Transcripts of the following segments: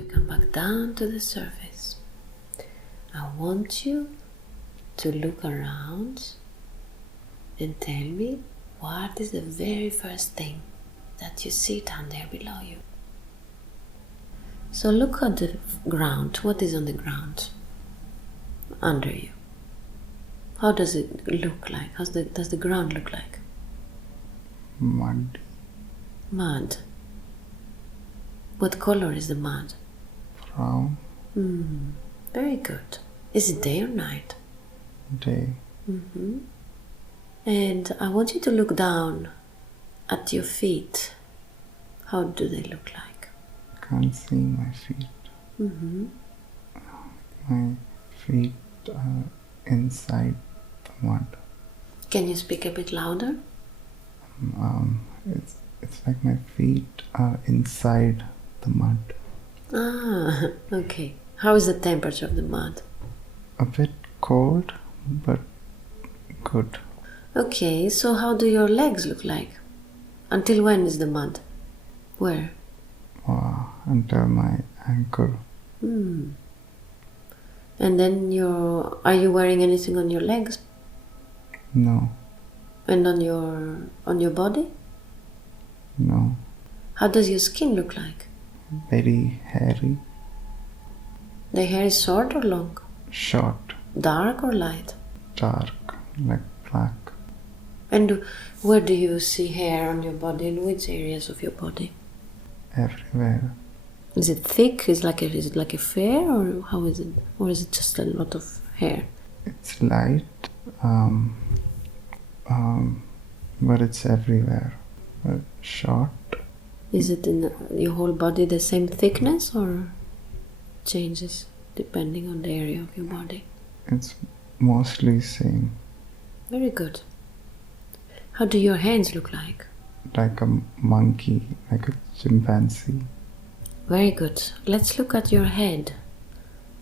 You come back down to the surface. I want you to look around and tell me what is the very first thing that you see down there below you. So look at the ground. What is on the ground under you? How does it look like? Does the ground look like? Mud. Mud. What color is the mud? Brown. Very good. Is it day or night? Day. And I want you to look down at your feet. How do they look like? Can't see my feet. My feet are inside the mud. Can you speak a bit louder? It's like my feet are inside the mud. Ah, okay. How is the temperature of the mud? A bit cold, but good. Okay, so how do your legs look like? Until when is the mud? Where? Until my ankle. And then are you wearing anything on your legs? No. And on your body? No. How does your skin look like? Very hairy. The hair is short or long? Short. Dark or light? Dark. Like black. And where do you see hair on your body? In which areas of your body? Everywhere. Is it thick? Is it like a fair, or how is it? Or is it just a lot of hair? It's light, but it's everywhere. Short. Is it in your whole body the same thickness, or changes depending on the area of your body? It's mostly same. Very good. How do your hands look like? Like a monkey, like a chimpanzee. Very good. Let's look at your head.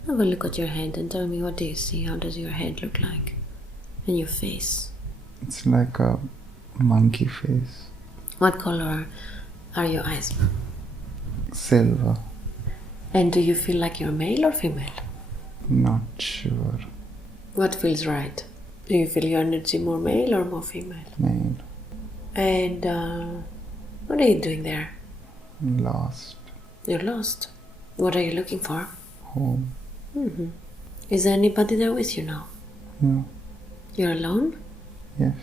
Have a look at your head and tell me, what do you see? How does your head look like? And your face? It's like a monkey face. What color are your eyes? Silver. And do you feel like you're male or female? Not sure. What feels right? Do you feel your energy more male or more female? Male. And what are you doing there? Lost. You're lost. What are you looking for? Home. Is there anybody there with you now? No. You're alone? Yes.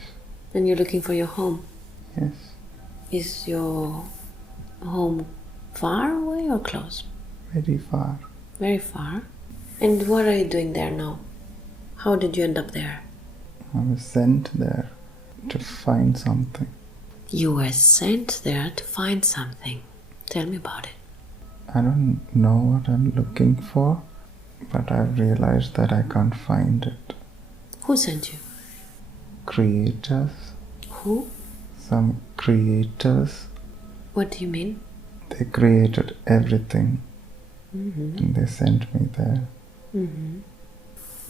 And you're looking for your home? Yes. Is your home far away or close? Very far. Very far. And what are you doing there now? How did you end up there? I was sent there to find something. You were sent there to find something. Tell me about it. I don't know what I'm looking for, but I've realized that I can't find it. Who sent you? Creators. Who? Some creators. What do you mean? They created everything. And they sent me there.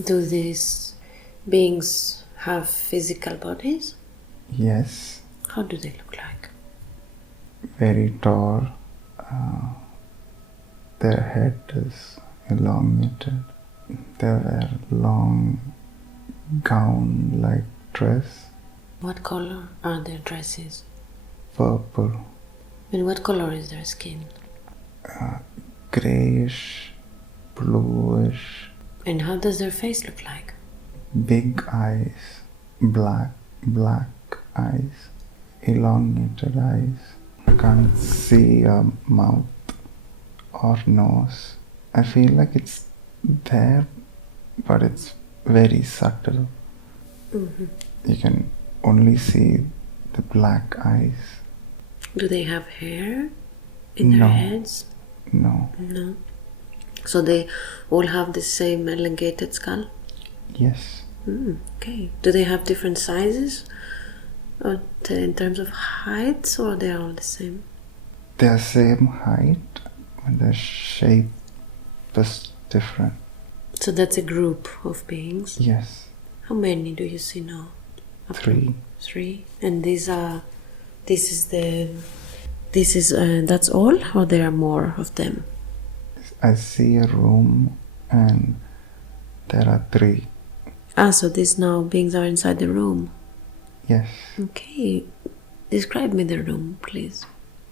Do these beings have physical bodies? Yes. How do they look like? Very tall. Their head is elongated. They wear long gown-like dress. What color are their dresses? Purple. And what color is their skin? Grayish, bluish. And how does their face look like? Big eyes. Black eyes. Elongated eyes. I can't see a mouth or nose. I feel like it's there, but it's very subtle. You can only see the black eyes. Do they have hair in their heads? No. No. So they all have the same elongated skull? Yes. Okay. Do they have different sizes? Or in terms of heights, or they're all the same? They're same height, but their shape is different. So that's a group of beings? Yes. How many do you see now? 3. 3? And that's all, or there are more of them? I see a room and there are 3. So these now beings are inside the room. Yes. Okay. Describe me the room, please.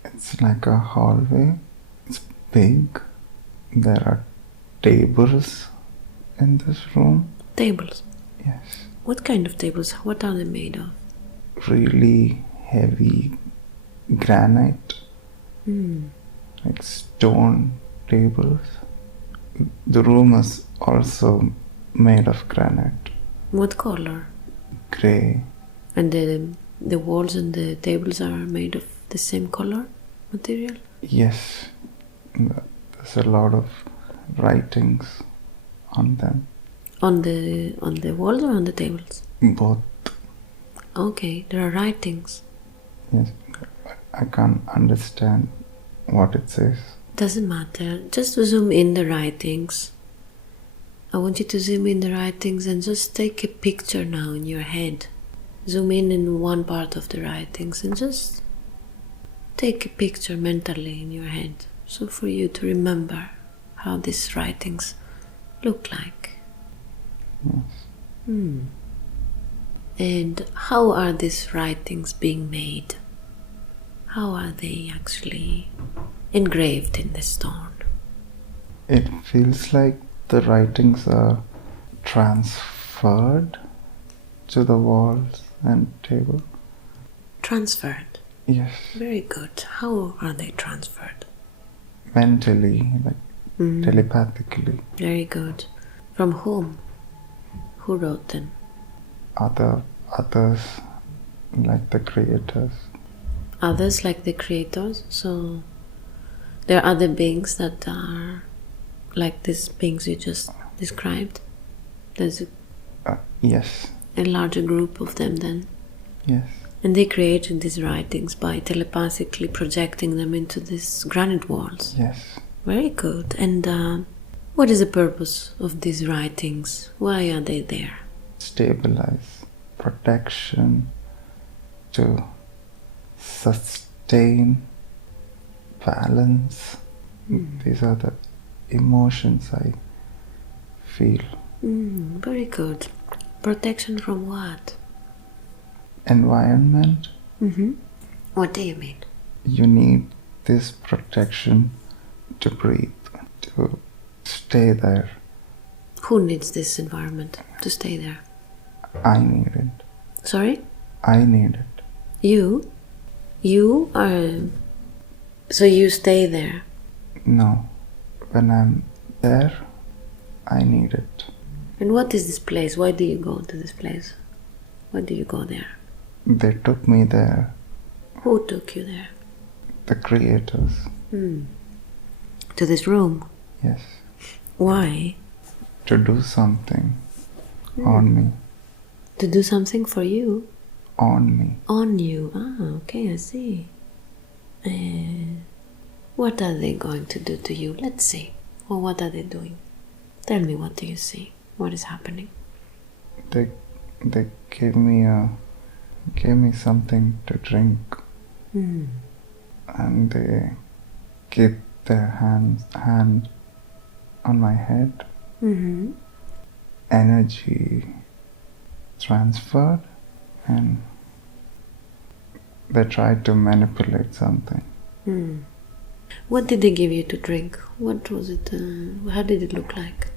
It's like a hallway. It's big. There are tables in this room. Tables? Yes. What kind of tables? What are they made of? Really heavy granite. Like stone tables. The room is also made of granite. What color? Grey. And the walls and the tables are made of the same color material? Yes. There's a lot of writings on them. On the walls or on the tables? Both. Okay, there are writings. Yes. I can't understand what it says. Doesn't matter. Just zoom in the writings. I want you to zoom in the writings and just take a picture now in your head. Zoom in one part of the writings and just take a picture mentally in your head. So for you to remember how these writings look like. Yes. And how are these writings being made? How are they actually engraved in the stone? It feels like the writings are transferred to the walls and table. Transferred? Yes. Very good. How are they transferred? Mentally, like telepathically. Very good. From whom? Who wrote them? Others, like the creators. Others like the creators? So there are other beings that are like these beings you just described? There's Yes. a larger group of them then? Yes. And they created these writings by telepathically projecting them into these granite walls? Yes. Very good. And what is the purpose of these writings? Why are they there? Stabilize, protection, to sustain, balance. These are the emotions I feel. Very good. Protection from what? Environment. What do you mean? You need this protection to breathe, to stay there. Who needs this environment to stay there? I need it. Sorry? I need it. You? You are... So you stay there? No. When I'm there, I need it. And what is this place? Why do you go to this place? Why do you go there? They took me there. Who took you there? The creators. To this room? Yes. Why? To do something on me. To do something for you? On me. On you. Okay, I see. What are they going to do to you? Let's see. Or what are they doing? Tell me, what do you see? What is happening? They gave me something to drink. And they keep their hand on my head. Energy transferred, and they tried to manipulate something. What did they give you to drink? What was it? How did it look like?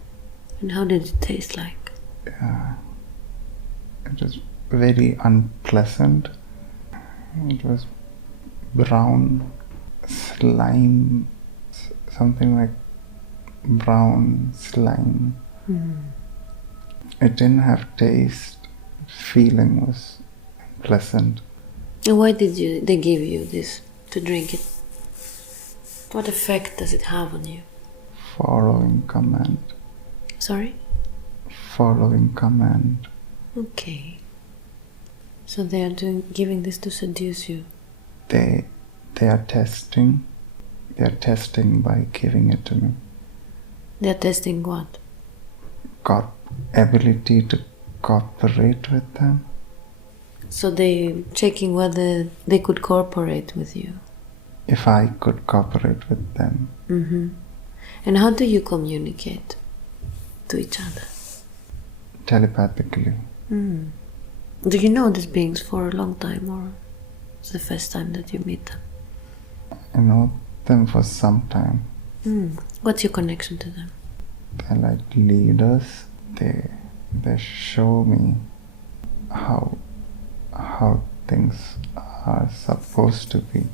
And how did it taste like? It was very unpleasant. It was brown slime, something like brown slime. It didn't have taste. Feeling was pleasant. And why did they give you this to drink it? What effect does it have on you? Following command. Sorry? Following command. Okay. So they are giving this to seduce you. They are testing. They are testing by giving it to me. They are testing what? Ability to cooperate with them. So they checking whether they could cooperate with you. If I could cooperate with them. And how do you communicate to each other? Telepathically. Do you know these beings for a long time, or it's the first time that you meet them? I know them for some time. What's your connection to them? They're like leaders. They show me how things are supposed to be.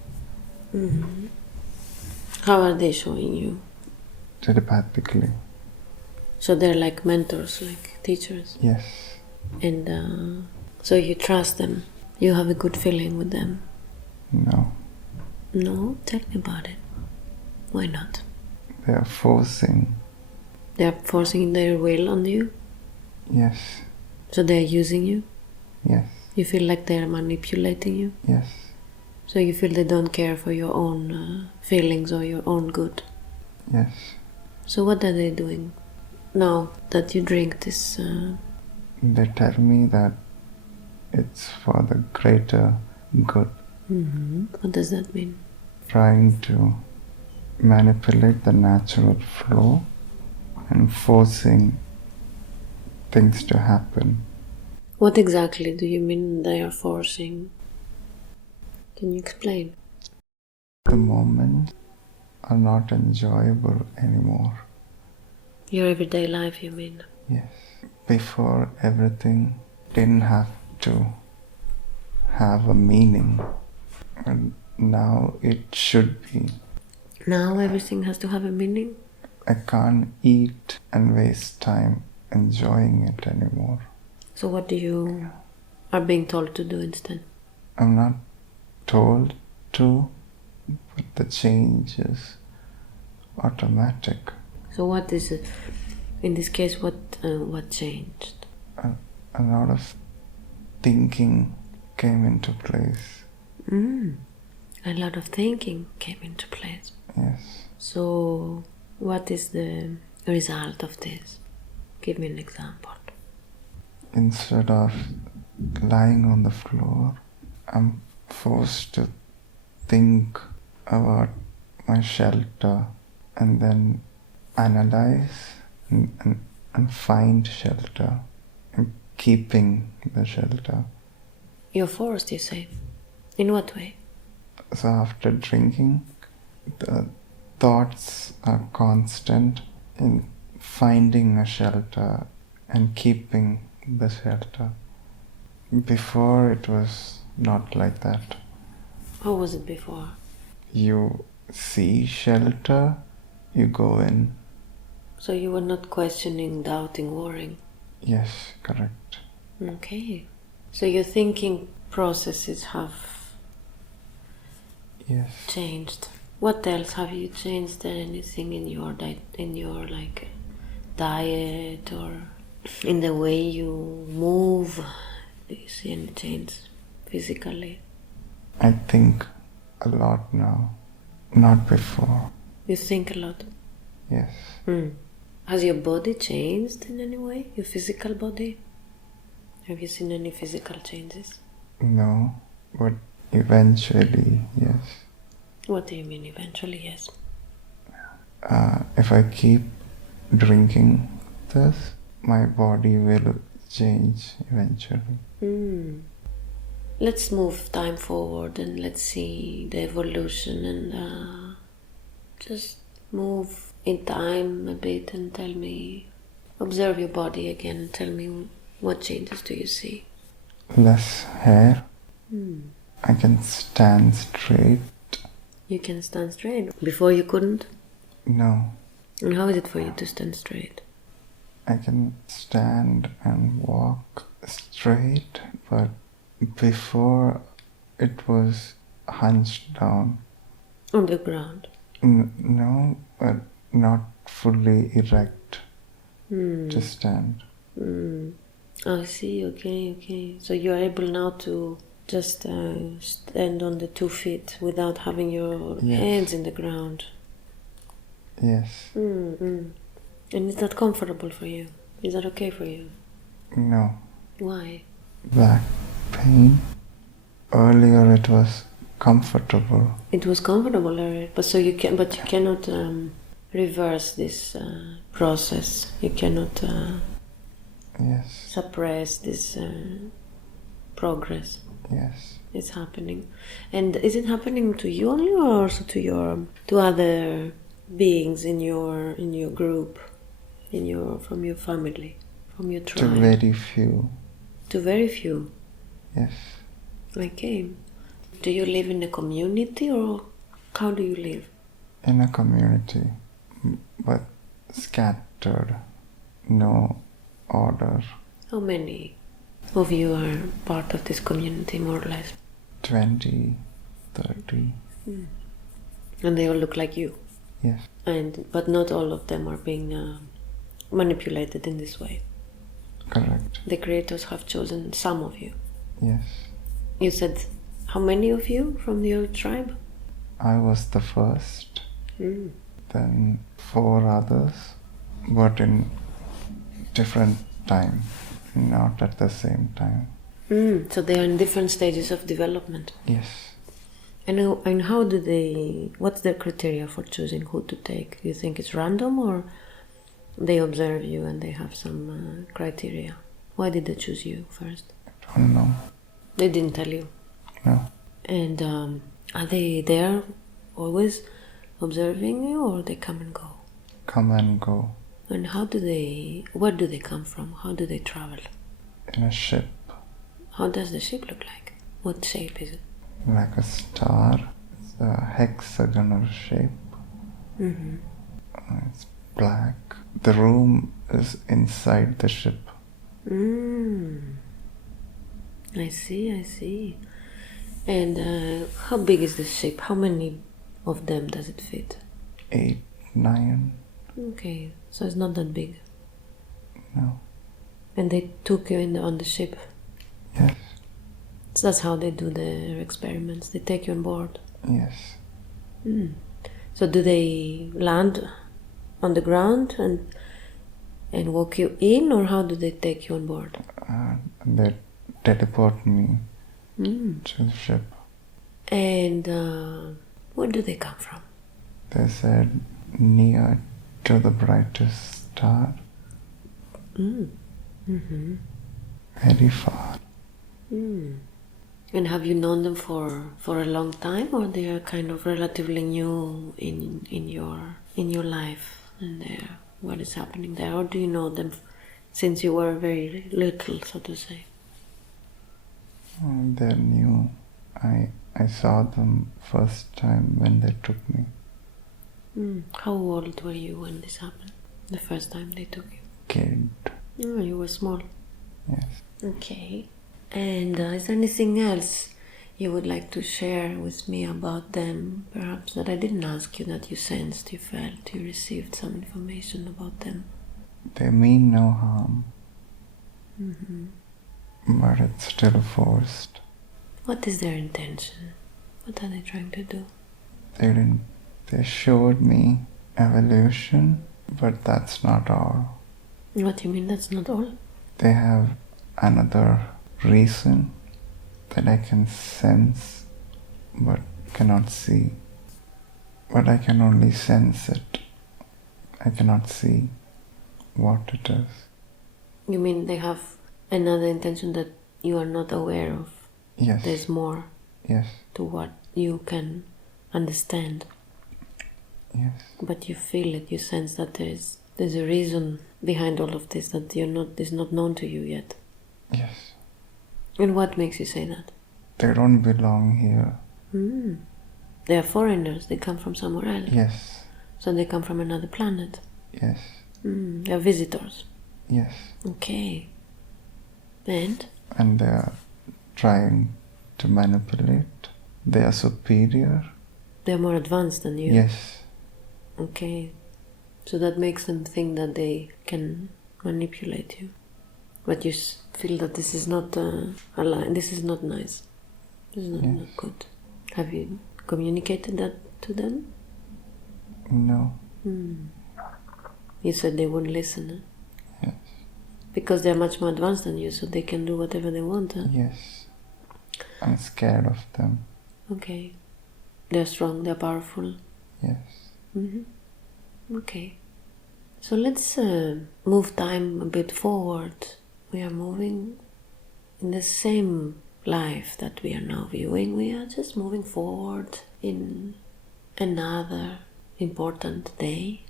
How are they showing you? Telepathically. So they're like mentors, like teachers? Yes. And so you trust them? You have a good feeling with them? No. No? Tell me about it. Why not? They are forcing. They are forcing their will on you? Yes. So they are using you? Yes. You feel like they are manipulating you? Yes. So you feel they don't care for your own feelings or your own good? Yes. So what are they doing now that you drink this? They tell me that it's for the greater good. What does that mean? Trying to manipulate the natural flow and forcing things to happen. What exactly do you mean they are forcing? Can you explain? The moments are not enjoyable anymore. Your everyday life, you mean? Yes. Before, everything didn't have to have a meaning, and now it should be. Now everything has to have a meaning? I can't eat and waste time enjoying it anymore. So what do you are being told to do instead? I'm not told to, but the change is automatic. So what is it? In this case, what changed? A lot of thinking came into place. A lot of thinking came into place. Yes. So what is the result of this? Give me an example. Instead of lying on the floor, I'm forced to think about my shelter and then analyze and find shelter and keeping the shelter. You're forced, you say. In what way? So after drinking, the thoughts are constant in finding a shelter and keeping the shelter. Before it was not like that. How was it before? You see shelter, you go in. So you were not questioning, doubting, worrying? Yes, correct. Okay. So your thinking processes have changed. What else have you changed? Anything in your diet or in the way you move? Do you see any change physically? I think a lot now, not before. You think a lot? Yes. Has your body changed in any way? Your physical body? Have you seen any physical changes? No, but eventually, yes. What do you mean eventually, yes? If I keep drinking this, my body will change eventually. Let's move time forward and let's see the evolution and just move in time a bit and tell me, observe your body again and tell me what changes do you see? Less hair. I can stand straight. You can stand straight. Before you couldn't? No. And how is it for you to stand straight? I can stand and walk straight, but before it was hunched down. On the ground? No, but not fully erect to stand. I see, okay. So you're able now to just stand on the 2 feet without having your hands in the ground. Yes. And is that comfortable for you? Is that okay for you? No. Why? Back pain. Earlier it was comfortable. It was comfortable earlier, but you cannot reverse this process. You cannot Yes. suppress this progress. Yes. It's happening. And is it happening to you only, or also to other beings in your group, from your family, from your To tribe? very few. To very few. Yes. Okay. Do you live in a community, or how do you live? In a community, but scattered, no order. How many of you are part of this community, more or less? 20, 30. And they all look like you. Yes. But not all of them are being manipulated in this way. Correct. The creators have chosen some of you. Yes. You said, how many of you from the old tribe? I was the first. Then 4 others, but in different time, not at the same time. So they are in different stages of development. Yes. And how do they? What's their criteria for choosing who to take? You think it's random, or they observe you and they have some criteria? Why did they choose you first? I don't know. They didn't tell you. No. And are they there always observing you, or they come and go? Come and go. And where do they come from? How do they travel? In a ship, How does the ship look like? What shape is it? like a star. It's a hexagonal shape. It's black. The room is inside the ship. I see. And how big is the ship? How many of them does it fit? 8, 9. Okay, so it's not that big. No. And they took you on the ship. Yes. So that's how they do their experiments. They take you on board. Yes. So do they land on the ground and walk you in, or how do they take you on board? They teleport me to the ship. And where do they come from? They said near to the brightest star. Very far. And have you known them for a long time, or they are kind of relatively new in your life and what is happening there, or do you know them since you were very little, so to say? They're new. I saw them first time when they took me. How old were you when this happened? The first time they took you? Kid. Oh, you were small. Yes. Okay. And is there anything else you would like to share with me about them, perhaps that I didn't ask you, that you sensed, you felt, you received some information about them? They mean no harm. But it's still forced. What is their intention? What are they trying to do? They showed me evolution, but that's not all. What do you mean that's not all? They have another reason that I can sense but cannot see. But I can only sense it. I cannot see what it is. You mean they have another intention that you are not aware of? Yes. There's more Yes. to what you can understand. Yes. But you feel it, you sense that there's a reason behind all of this that is not known to you yet. Yes. And what makes you say that? They don't belong here. They are foreigners, they come from somewhere else. Yes. So they come from another planet. Yes. They are visitors. Yes. Okay. And? And they are trying to manipulate. They are superior. They are more advanced than you. Yes. Okay. So that makes them think that they can manipulate you. But you feel that this is not this is not nice. This is not good. Have you communicated that to them? No. You said they wouldn't listen. Huh? Yes. Because they're much more advanced than you, so they can do whatever they want. Huh? Yes. I'm scared of them. Okay. They're strong, they're powerful. Yes. Okay. So let's move time a bit forward. We are moving in the same life that we are now viewing. We are just moving forward in another important day.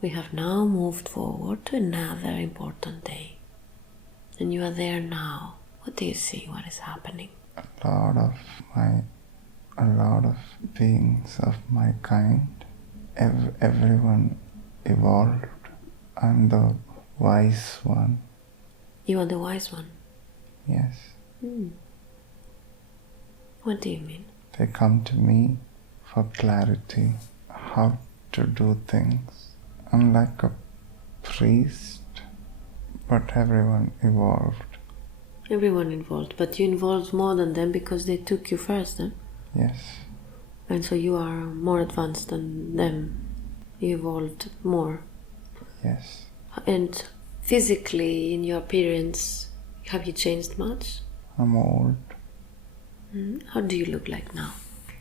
We have now moved forward to another important day. And you are there now. What do you see? What is happening? A lot of beings of my kind. Everyone evolved. I'm the wise one. You are the wise one. Yes. What do you mean? They come to me for clarity, how to do things. I'm like a priest, but everyone evolved. Everyone involved, but you involved more than them because they took you first, eh? Yes. And so you are more advanced than them. You evolved more. Yes. And physically, in your appearance, have you changed much? I'm old. How do you look like now?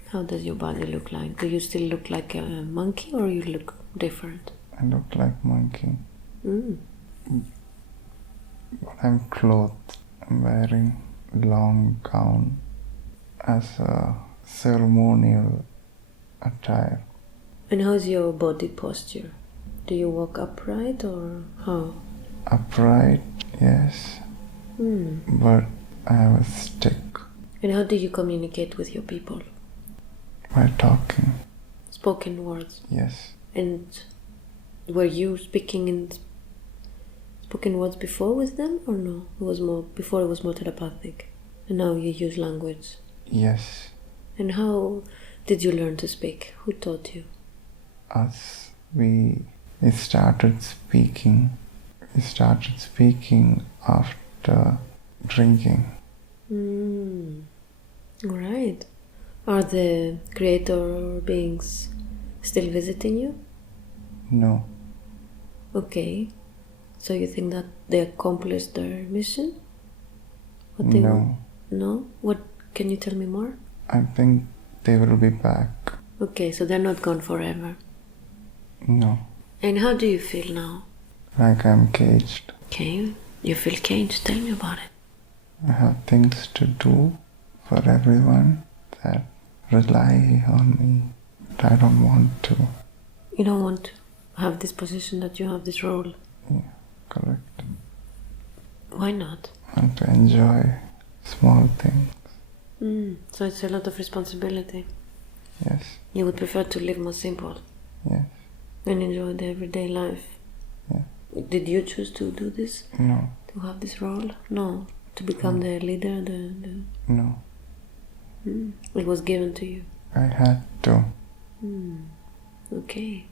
How does your body look like? Do you still look like a monkey or you look different? I look like monkey. Mm. But I'm clothed. I'm wearing long gown as a ceremonial attire. And how's your body posture? Do you walk upright or how? Upright, yes. But I have a stick. And how do you communicate with your people? By talking. Spoken words. Yes. And were you speaking in spoken words before with them or no? Before it was more telepathic. And now you use language. Yes. And how did you learn to speak? Who taught you? Us. We started speaking. We started speaking after drinking. Alright. Are the creator beings still visiting you? No. Okay. So you think that they accomplished their mission? No. No? What? Can you tell me more? I think they will be back. Okay, so they're not gone forever. No. And how do you feel now? Like I'm caged. Okay, you feel caged. Tell me about it. I have things to do for everyone that rely on me. But I don't want to. You don't want to have this position that you have this role. Yeah, correct. Why not? I want to enjoy small things. So it's a lot of responsibility. Yes. You would prefer to live more simple Yes. and enjoy the everyday life. Yeah. Did you choose to do this? No. To have this role? No. To become the leader? No. It was given to you. I had to. Okay.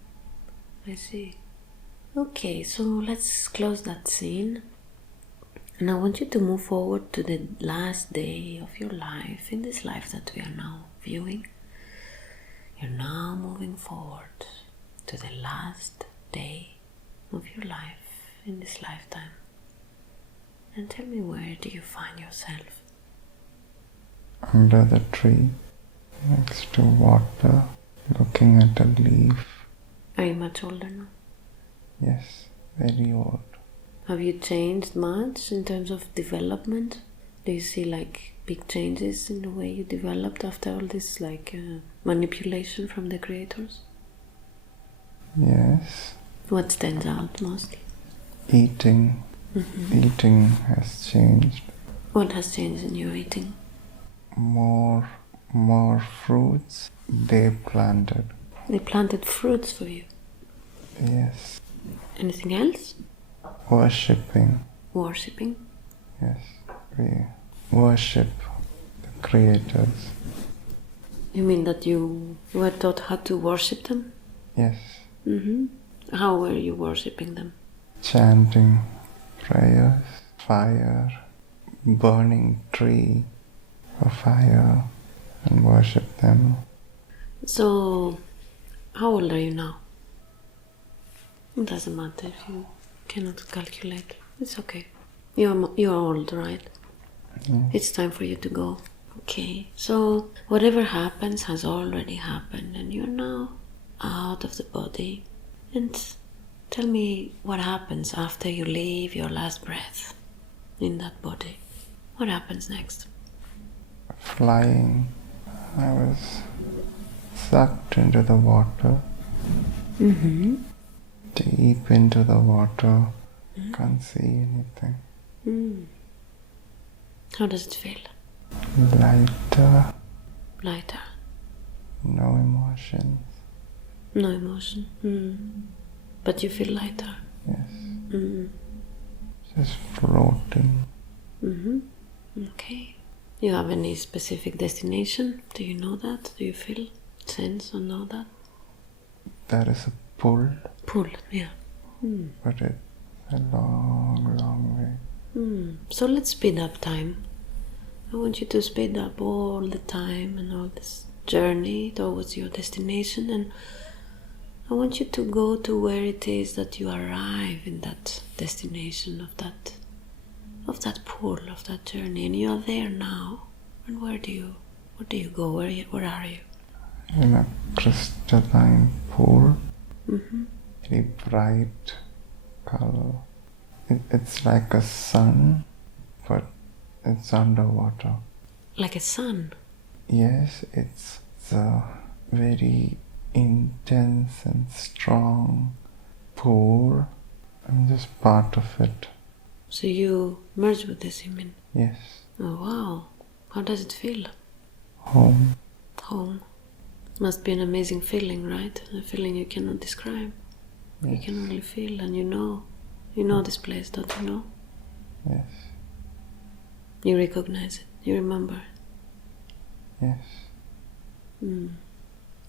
I see. Okay, so let's close that scene. And I want you to move forward to the last day of your life, in this life that we are now viewing. You're now moving forward to the last day of your life in this lifetime. And tell me, where do you find yourself? Under the tree, next to water, looking at a leaf. Are you much older now? Yes, very old. Have you changed much in terms of development? Do you see like big changes in the way you developed after all this manipulation from the creators? Yes. What stands out mostly? Eating. Eating has changed. What has changed in your eating? More fruits they planted. They planted fruits for you. Yes. Anything else? Worshipping. Worshipping? Yes. We worship the creators. You mean that you were taught how to worship them? Yes. How were you worshipping them? Chanting prayers, fire, burning tree for fire, and worship them. So, how old are you now? It doesn't matter if you cannot calculate. It's okay. You're old, right? Yes. It's time for you to go. Okay, so whatever happens has already happened and you're now out of the body. And tell me what happens after you leave your last breath in that body. What happens next? Flying, I was sucked into the water, deep into the water, can't see anything. How does it feel? Lighter, Lighter. no emotions. No emotion. But you feel lighter. Yes. Just floating. Okay. You have any specific destination? Do you know that? Do you feel, sense or know that? There is a pull, Pull, yeah. but it's a long, long way. So let's speed up time. I want you to speed up all the time and all this journey towards your destination, and I want you to go to where it is that you arrive in that destination of that pool, of that journey, and you are there now. And where do you go? Where are you? In a crystalline pool, very bright color. It's like a sun, but it's underwater. Like a sun. Yes, it's a very intense and strong pool. I'm just part of it. So you merge with this, you mean? Yes. Oh wow. How does it feel? Home. Home. Must be an amazing feeling, right? A feeling you cannot describe. Yes. You can only feel, and you know this place, don't you know? Yes. You recognize it, you remember it. Yes.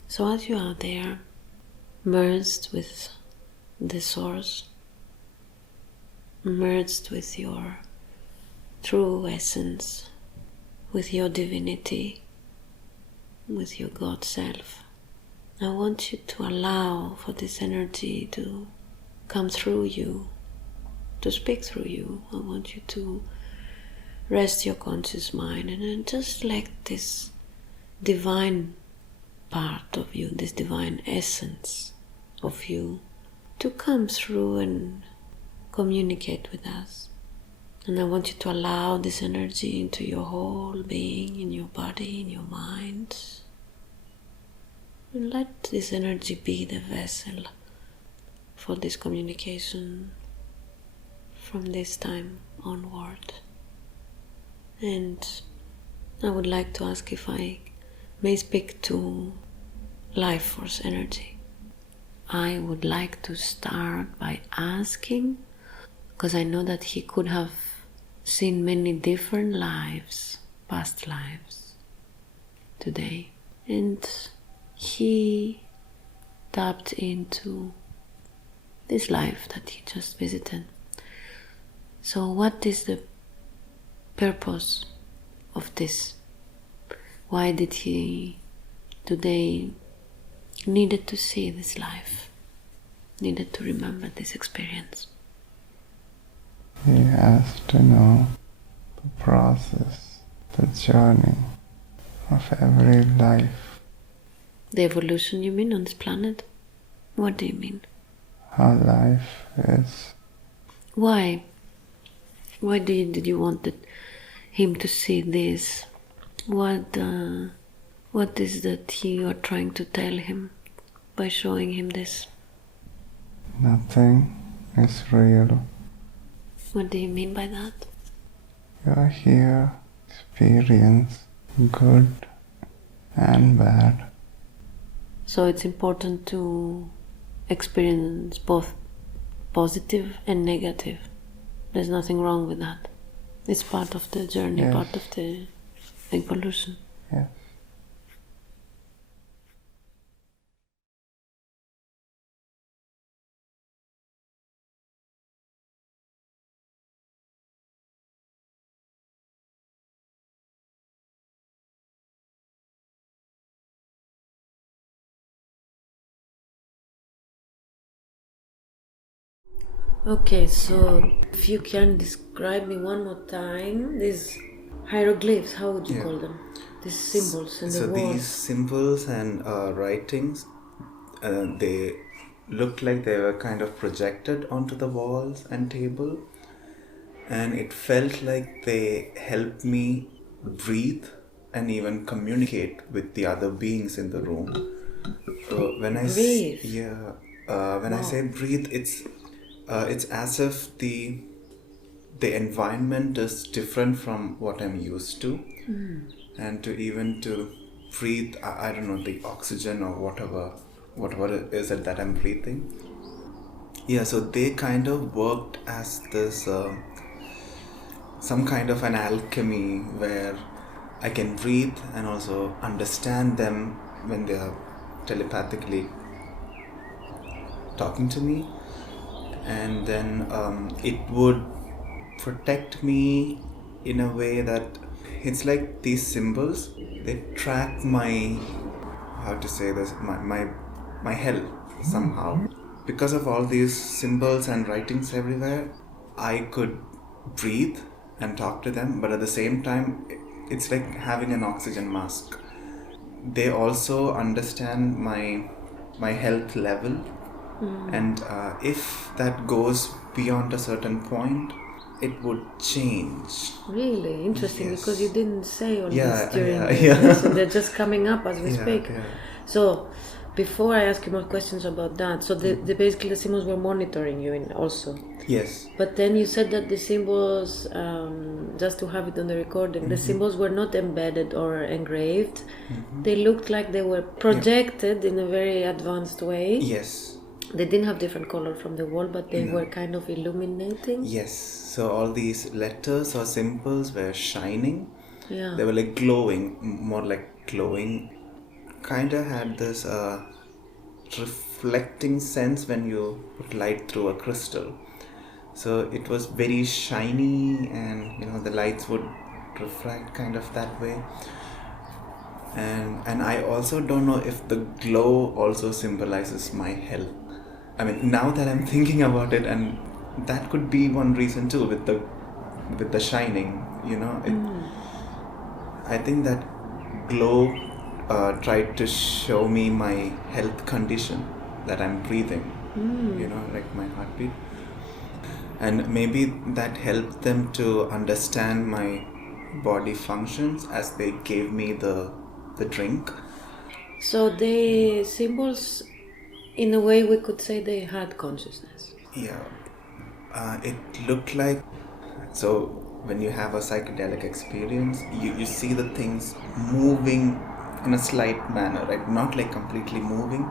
So as you are there, merged with the source, merged with your true essence, with your divinity, with your God self, I want you to allow for this energy to come through you, to speak through you. I want you to rest your conscious mind and then just let this divine part of you, this divine essence of you, to come through and communicate with us. And I want you to allow this energy into your whole being, in your body, in your mind. And let this energy be the vessel for this communication from this time onward. And I would like to ask if I may speak to life force energy. I would like to start by asking, because I know that he could have seen many different lives, past lives, today. And he tapped into this life that he just visited. So what is the purpose of this? Why did he today needed to see this life, needed to remember this experience? He has to know the process, the journey of every life. The evolution, you mean, on this planet? What do you mean? How life is. Why? Why did you want him to see this? What is that you are trying to tell him by showing him this? Nothing is real. What do you mean by that? You are here, experience good and bad. So it's important to experience both positive and negative. There's nothing wrong with that. It's part of the journey, Yes. part of the evolution. Yes. Okay, so if you can describe me one more time these hieroglyphs, how would you call them? These symbols and So the these words. symbols and writings, they looked like they were kind of projected onto the walls and table, and it felt like they helped me breathe and even communicate with the other beings in the room. So when I Breathe. when I say breathe, it's as if the environment is different from what I'm used to, and to breathe, I don't know, the oxygen or whatever it is that I'm breathing. Yeah, so they kind of worked as this some kind of an alchemy where I can breathe and also understand them when they are telepathically talking to me, and then it would protect me in a way that it's like these symbols, they track my, how to say this, my health somehow. Because of all these symbols and writings everywhere, I could breathe and talk to them, but at the same time it's like having an oxygen mask. They also understand my health level, and if that goes beyond a certain point, it would change. Really interesting, Yes. because you didn't say all Yeah, this during yeah, the yeah. lesson. They're just coming up as we Yeah, speak. yeah. So, before I ask you more questions about that, so the basically the symbols were monitoring you in also. Yes. But then you said that the symbols, just to have it on the recording, the symbols were not embedded or engraved. They looked like they were projected in a very advanced way. Yes. They didn't have different color from the wall, but they No. were kind of illuminating. Yes. So all these letters or symbols were shining. Yeah. They were like glowing, more like glowing. Kind of had this reflecting sense when you put light through a crystal. So it was very shiny, and the lights would refract kind of that way. And I also don't know if the glow also symbolizes my health. I mean, now that I'm thinking about it, and that could be one reason too, with the shining. I think that glow tried to show me my health condition, that I'm breathing. Like my heartbeat. And maybe that helped them to understand my body functions as they gave me the drink. So the symbols, in a way, we could say they had consciousness. Yeah. It looked like, so when you have a psychedelic experience, you see the things moving in a slight manner, right? Not like completely moving,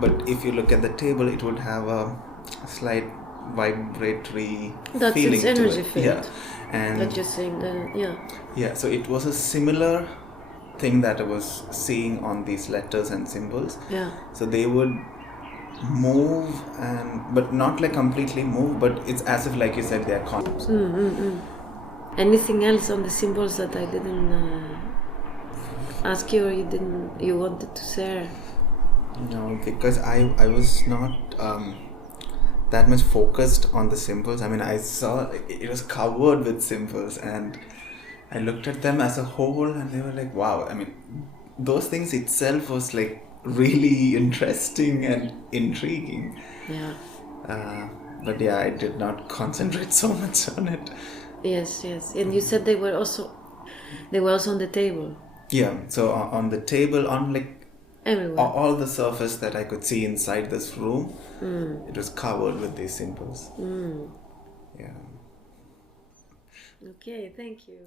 but if you look at the table, it would have a slight vibratory That's feeling its energy to it. field. Yeah. And That you're saying that, yeah. yeah, so it was a similar thing that I was seeing on these letters and symbols. Yeah. So they would move, but not like completely move, but it's as if, like you said, they are conscious. Anything else on the symbols that I didn't ask you, or you wanted to share? No, because I was not that much focused on the symbols. I mean, I saw it was covered with symbols, and I looked at them as a whole, and they were like, wow. I mean, those things itself was like really interesting and intriguing. Yeah. But yeah, I did not concentrate so much on it. Yes. And you said they were also on the table. Yeah, so on the table, on like Everywhere. all the surface that I could see inside this room, it was covered with these symbols. Yeah. Okay, thank you.